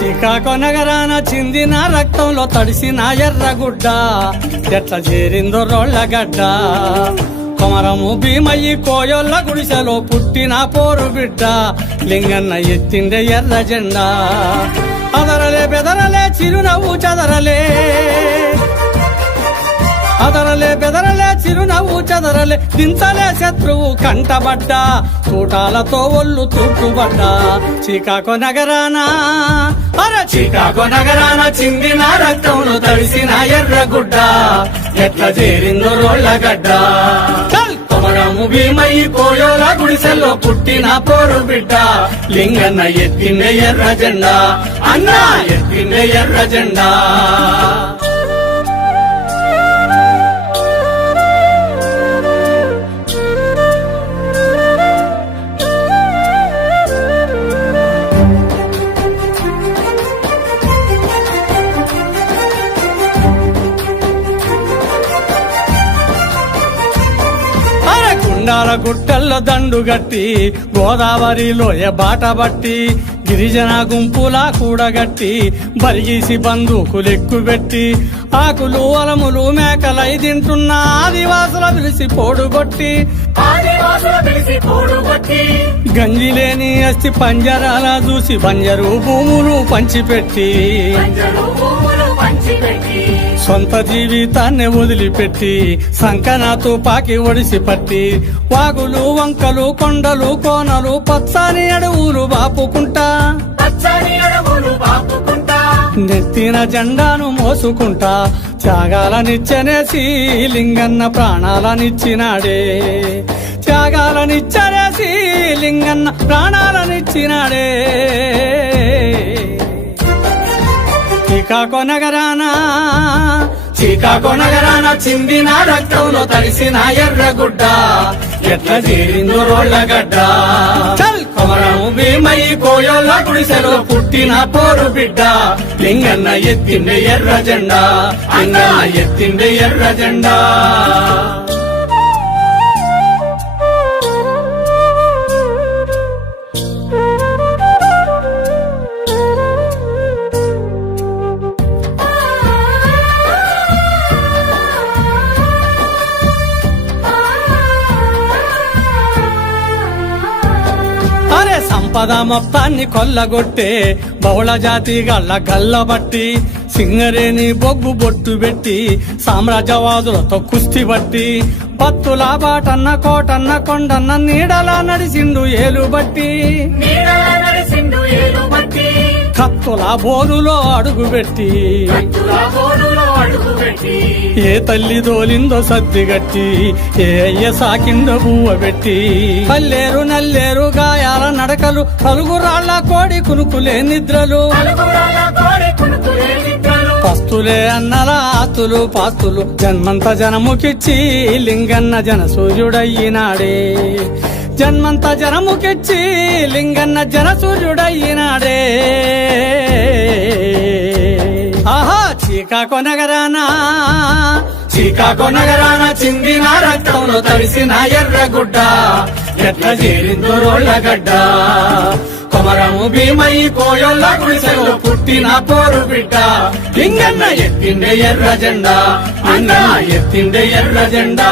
శ్రీకాకు నగరాన చిందిన రక్తంలో తడిసిన ఎర్రగుడ్డ ఎట్ల చేరిందో రోళ్ళగడ్డ కొమరము భీమయ్యి కోయొల్ల గుడిసెలో పుట్టిన పోరు బిడ్డ. లింగన్న ఎత్తిండే ఎర్ర జెండా. అదరలే బెదరలే చిరునవ్వు చదరలే. అదరలే బెదరలే చిరునవ్వు చెదరలే దించలే శత్రువు కంటబడ్డ తూటాలతో ఒళ్ళు తూటుబడ్డా చీకాకో నగరాన అరే చీకాకో నగరాన చిందిన రక్తంలో తడిసిన ఎర్రగుడ్డ. ఎట్లా చేరిందో రోళ్ళగడ్డ కొమరము భీమయ్యి కోయోల గుడిసెల్లో పుట్టిన పోరు బిడ్డ. లింగన్న ఎత్తిండే ఎర్ర జెండా అన్నా ఎత్తిండే ఎర్ర జెండా కుండాల గుట్టల్లో దండు గట్టి గోదావరిలో ఏ బాట బట్టి గిరిజన గుంపుల కూడగట్టి బరిగీసి బందూకులెక్కు పెట్టి ఆకులు అలములు మేకలై తింటున్న ఆదివాసుల పిలిచి పోడుగొట్టి గంజిలేని అస్థి పంజరాల చూసి బంజరు భూములు పంచిపెట్టి. పంచిపెట్టి. సొంత జీవితాన్ని వదిలిపెట్టి సంకన తుపాకి ఒడిసి పట్టి వాగులు వంకలు కొండలు కోనలు పచ్చని అడవులు బాపుకుంటా నెత్తిన జెండాను మోసుకుంటా త్యాగాలనిచ్చనేసి లింగన్న ప్రాణాలనిచ్చినాడే. త్యాగాలనిచ్చనేసి లింగన్న ప్రాణాలనిచ్చినాడే. శ్రీకాకో నగరాన శ్రీకాకో నగరాన చిందిన రక్తంలో తడిసిన ఎర్రగుడ్డ. ఎట్ల చేరిందో రోళ్ళగడ్డ కొమరము భీమయ్యి కోయోళ్ళ గుడిసెలో పుట్టిన పోరు బిడ్డ. లింగన్న ఎత్తిండే ఎర్ర జెండా అన్న ఎత్తిండే ఎర్ర జెండా. సంపద మొత్తాన్ని కొల్లగొట్టే బహుళ జాతి గల్ల గల్లబట్టి సింగరేని బొగ్గు బొట్టు పెట్టి సామ్రాజ్యవాదులతో కుస్తీ బట్టి పత్తుల బాటన్న కోటన్న కొండన్న నీడలా నడిసిండు ఏలు బట్టి నీడల నడిసిండు ఏలు బట్టి కత్తుల బోరులో అడుగు పెట్టి. కత్తుల బోరులో అడుగు పెట్టి. ఏ తల్లి దోలిందో సర్దిగట్టి ఏ అయ్య సాకిందో బువ్వ పెట్టి. పల్లేరు నల్లేరు గాయాల నడకలు పలుగురాళ్ళ కోడి కునుకులే నిద్రలు. పలుకురాల కోడి కునుకులే నిద్రలు. పస్తులే అన్నల ఆతులు పాస్తులు జన్మంత జనముకిచ్చి లింగన్న జన సూర్యుడయ్యినాడే. జన్మంత జనముకిచ్చి లింగన్న జన సూర్యుడయ్యినాడే. ఆహా చీకాకో నగరాన నగరాన చిందిన రక్తంలో తడిసిన ఎర్రగుడ్డ ఎట్ల చేరిందో రోళ్ళగడ్డ కొమరము భీమయ్యి కోయొల్ల గుడిసెలో పుట్టిన పోరు బిడ్డ. లింగన్న ఎత్తిండే ఎర్ర జెండా అన్న ఎత్తిండే ఎర్ర జెండా